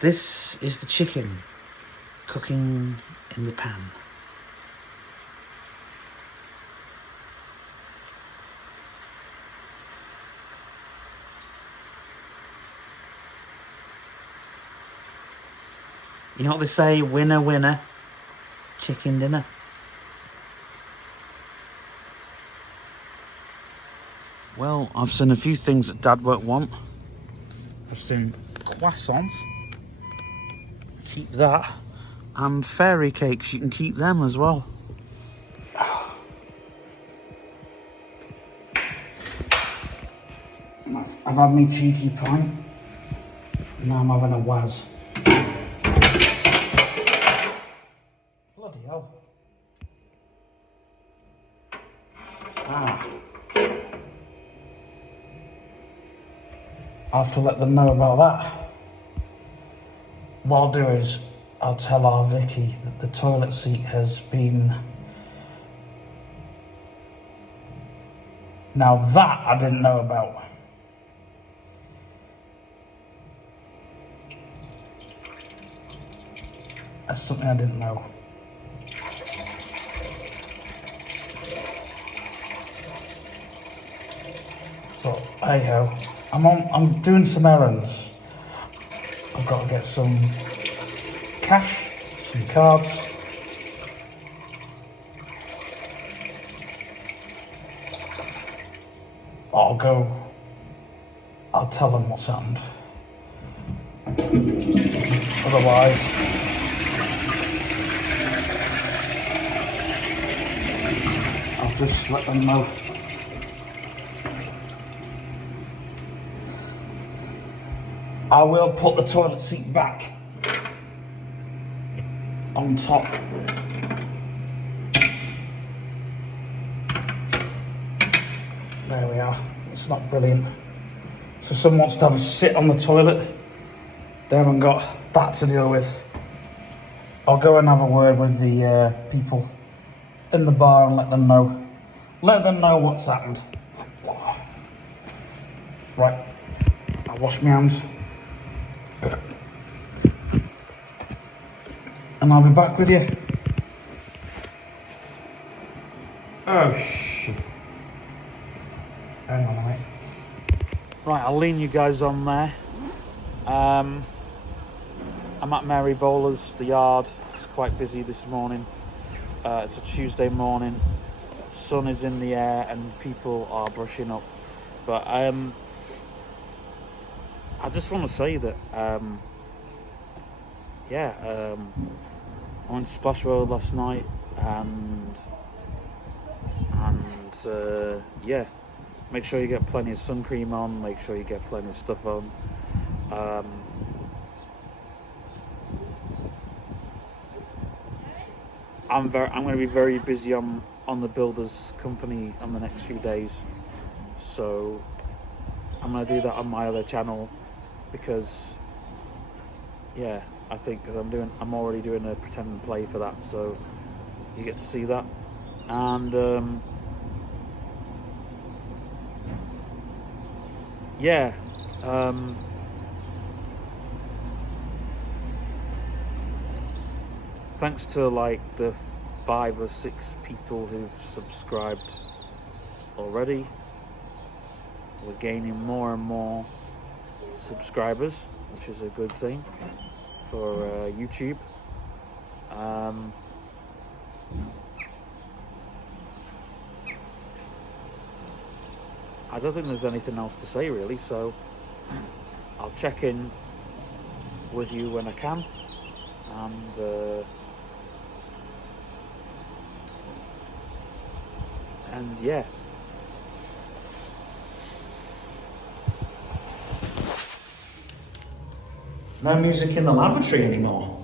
This is the chicken cooking in the pan. You know what they say, winner, winner, chicken dinner. Well, I've seen a few things that Dad won't want. I've seen croissants. Keep that. And fairy cakes, you can keep them as well. I've had me cheeky pie. Now I'm having a waz. Bloody hell. I'll have to let them know about that. What I'll do is, I'll tell our Vicky that the toilet seat has been... Now that I didn't know about. That's something I didn't know. So, hey ho. I'm doing some errands. I've got to get some cash, some cards. I'll tell them what's happened. Otherwise, I'll just let them know. I will put the toilet seat back on top. There we are. It's not brilliant. So someone wants to have a sit on the toilet. They haven't got that to deal with. I'll go and have a word with the people in the bar and let them know. Let them know what's happened. Right. I'll wash my hands. And I'll be back with you. Oh shit. Hang on a minute. Right, I'll lean you guys on there. I'm at Mary Bowler's, the yard. It's quite busy this morning. It's a Tuesday morning. The sun is in the air and people are brushing up. But I just want to say that I went to Splash Road last night and make sure you get plenty of sun cream on, make sure you get plenty of stuff on. I'm going to be very busy on the builder's company on the next few days, so I'm going to do that on my other channel because I think because I'm already doing a pretend and play for that, so you get to see that. And thanks to like the 5 or 6 people who've subscribed already. We're gaining more and more subscribers, which is a good thing for YouTube. I don't think there's anything else to say really, so I'll check in with you when I can, and yeah. No music in the lavatory anymore.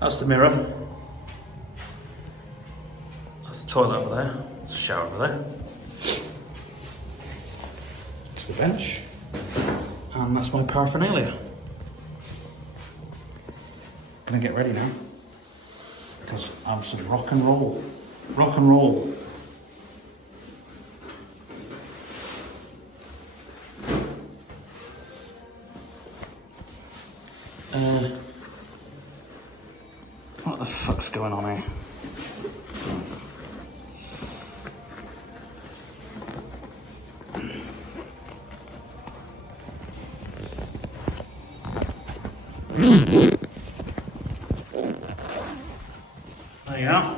That's the mirror. That's the toilet over there. There's a shower over there. That's the bench. And that's my paraphernalia. I'm gonna get ready now to Because I'm some rock and roll. Rock and roll. What the fuck's going on here? There you are.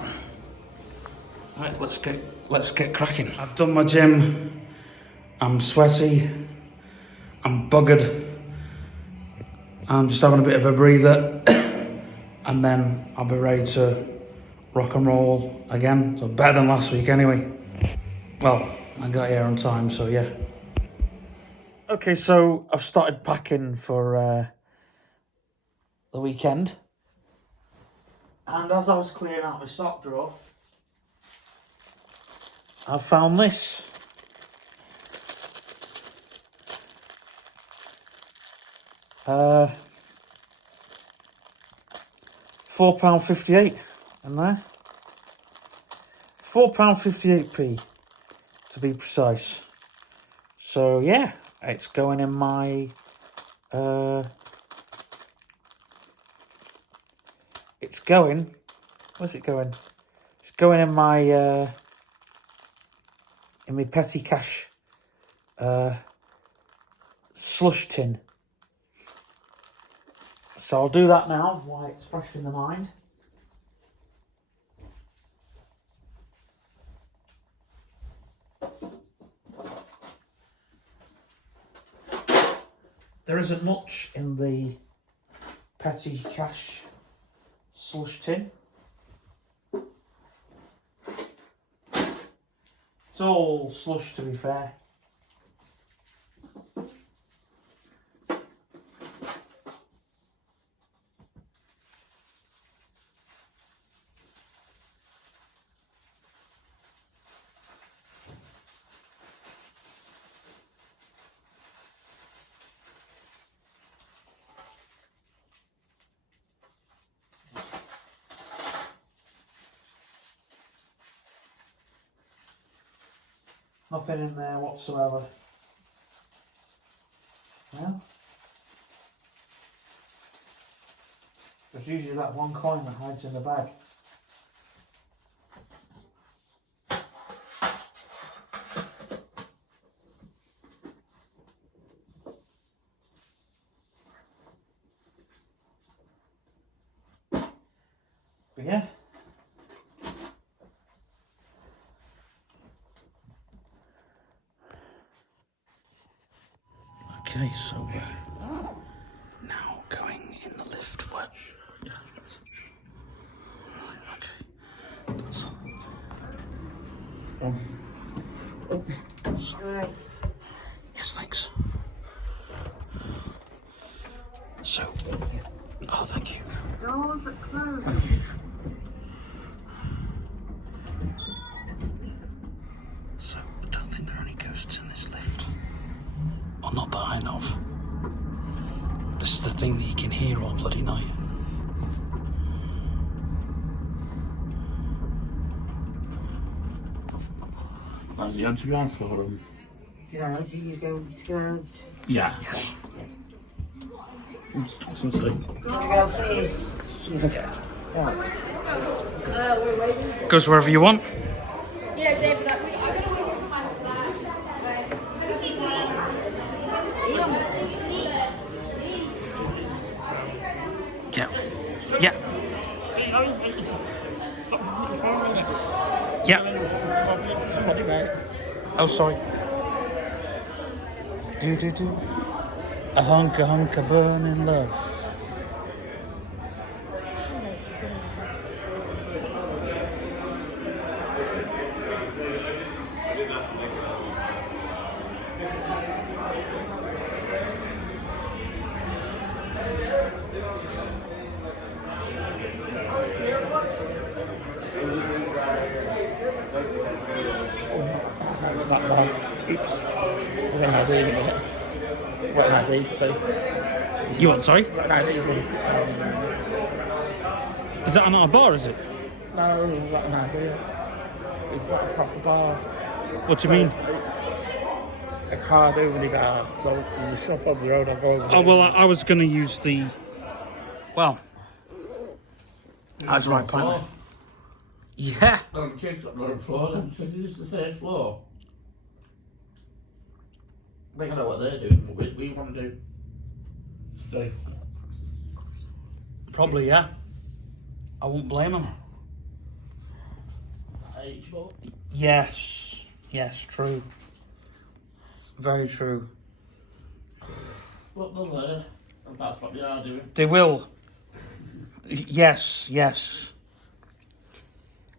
Right, let's get cracking. I've done my gym. I'm sweaty. I'm buggered. I'm just having a bit of a breather, and then I'll be ready to rock and roll again. So better than last week anyway. Well, I got here on time, so yeah. Okay, so I've started packing for the weekend. And as I was clearing out my sock drawer, I found this. £4.58 in there. £4.58p to be precise. So yeah, it's going in my it's going, where's it going? It's going in my petty cash slush tin. So I'll do that now while it's fresh in the mind. There isn't much in the petty cash slush tin. It's all slush, to be fair. Nothing in there whatsoever. Well, there's usually that one coin that hides in the bag. But yeah. Okay, so now going in the lift. Where? Yeah. Right, okay. So, so, yes, thanks. So, oh, thank you. Doors are closed. So, I don't think there are any ghosts in this lift. Or not that I know of. This is the thing that you can hear all bloody night. That's the answer you asked for them. Yeah, do you go to go out? Yeah. Yes. Some sleep. Do you go first? Yeah. We're waiting. Goes wherever you want. Yeah, David, I'm gonna wait for my Yeah. Yeah. Yeah. Somebody, mate. Oh, sorry. Do. A hunk of burning love. It's that bad. Oops. We're going to ID in a minute. What an ID, Steve. You want, sorry? What an ID, please. Is that not a bar, is it? No, we've got an idea. It's like a proper bar. What do you mean? It's a car only bar, so there's a shop on the road. I'll go over Oh there. well, I was going to use the. Well, that's right plan. Yeah. No, the kids got another floor. Then so this is the same floor. They don't know what they're doing. What we want to do. So, Probably, yeah. I won't blame them. each floor. Yes. Yes, true. Very true. Look, they'll learn. And that's what they are doing. They will. Yes, yes.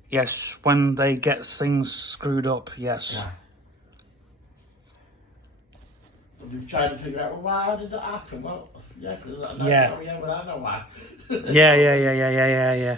Yes, when they get things screwed up, yes. Yeah. We've tried to figure out, well, why did that happen? Well, yeah, because Yeah. yeah, but I know why. Yeah.